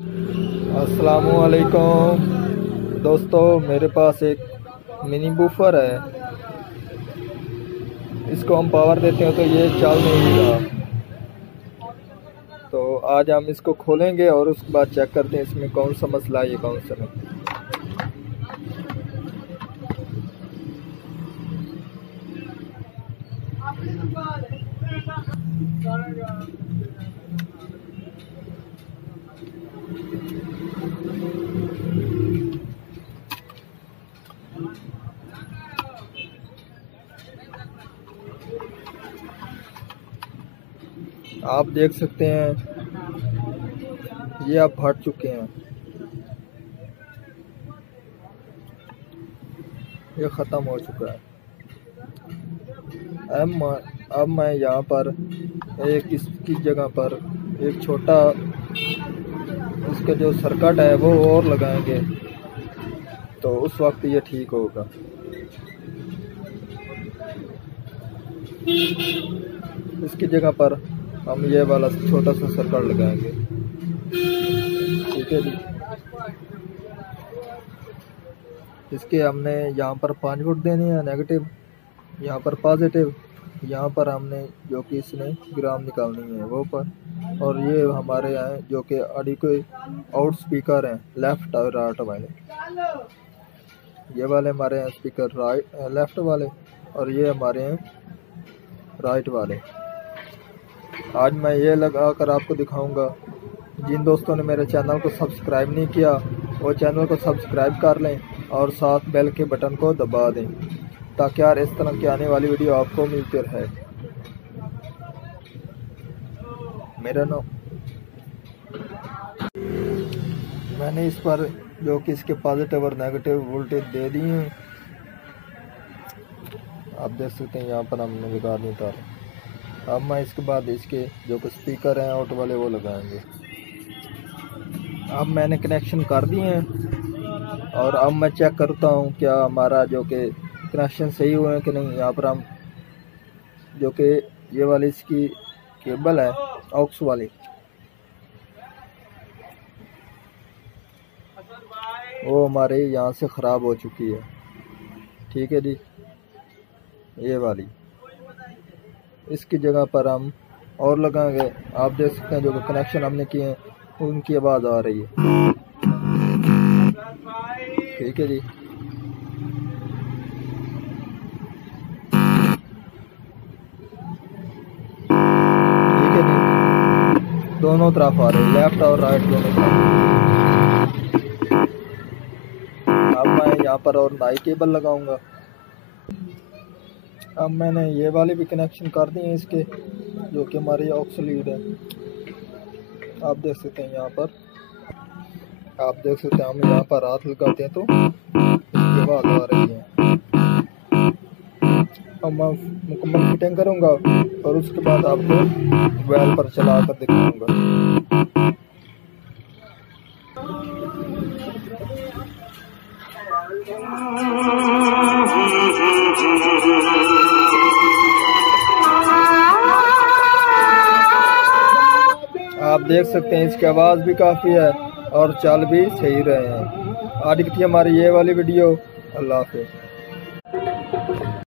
अस्सलामुअलैकुम दोस्तों, मेरे पास एक मिनी बूफर है। इसको हम पावर देते हैं तो ये चल नहीं रहा। तो आज हम इसको खोलेंगे और उसके बाद चेक करते हैं इसमें कौन सा मसला है, ये कौन सा नहीं। आप देख सकते हैं ये आप फट चुके हैं, ये ख़त्म हो चुका है। अब मैं यहाँ पर एक इसकी जगह पर एक छोटा इसका जो सर्किट है वो और लगाएंगे तो उस वक्त ये ठीक होगा। इसकी जगह पर हम ये वाला छोटा सा सर्किट लगाएंगे, ठीक है जी। इसके हमने यहाँ पर 5 वोल्ट देने हैं नेगेटिव, यहाँ पर पॉजिटिव, यहाँ पर हमने जो कि इसने ग्राम निकालनी है वो पर, और ये हमारे यहाँ जो कि ऑडियो के आउट स्पीकर हैं लेफ़्ट और राइट वाले। ये वाले हमारे यहाँ स्पीकर लेफ़्ट वाले और ये हमारे हैं राइट वाले। आज मैं ये लगा कर आपको दिखाऊंगा। जिन दोस्तों ने मेरे चैनल को सब्सक्राइब नहीं किया वो चैनल को सब्सक्राइब कर लें और साथ बेल के बटन को दबा दें ताकि यार इस तरह की आने वाली वीडियो आपको मिलती रहे। मेरा नाम मैंने इस पर जो कि इसके पॉजिटिव और नेगेटिव वोल्टेज दे दिए हैं। आप देख सकते हैं यहाँ पर हमने लगा नहीं था। अब मैं इसके बाद इसके जो कि स्पीकर हैं आउट वाले वो लगाएंगे। अब मैंने कनेक्शन कर दिए हैं और अब मैं चेक करता हूँ क्या हमारा जो कि कनेक्शन सही हुए हैं कि नहीं। यहाँ पर हम जो कि ये वाली इसकी केबल है ऑक्स वाली, वो हमारे यहाँ से ख़राब हो चुकी है, ठीक है जी। ये वाली इसकी जगह पर हम और लगाएंगे। आप देख सकते हैं जो कनेक्शन हमने किए हैं उनकी आवाज़ आ रही है, ठीक है जी। ठीक है जी, दोनों तरफ आ रही है, लेफ्ट और राइट दोनों तरफ। अब मैं यहाँ पर और नई केबल लगाऊंगा। अब मैंने ये वाले भी कनेक्शन कर दिए हैं इसके जो कि हमारे ऑक्स लीड है। आप देख सकते हैं यहाँ पर, आप देख सकते हैं हम यहाँ पर हाथ लगाते हैं तो इसकी आवाज़ आ रही है। अब मैं मुकम्मल फिटिंग करूँगा और उसके बाद आपको मोबाइल पर चला कर दिखाऊँगा। आप देख सकते हैं इसकी आवाज़ भी काफ़ी है और चाल भी सही रहे हैं। आज की थी हमारी ये वाली वीडियो। अल्लाह हाफ़िज़।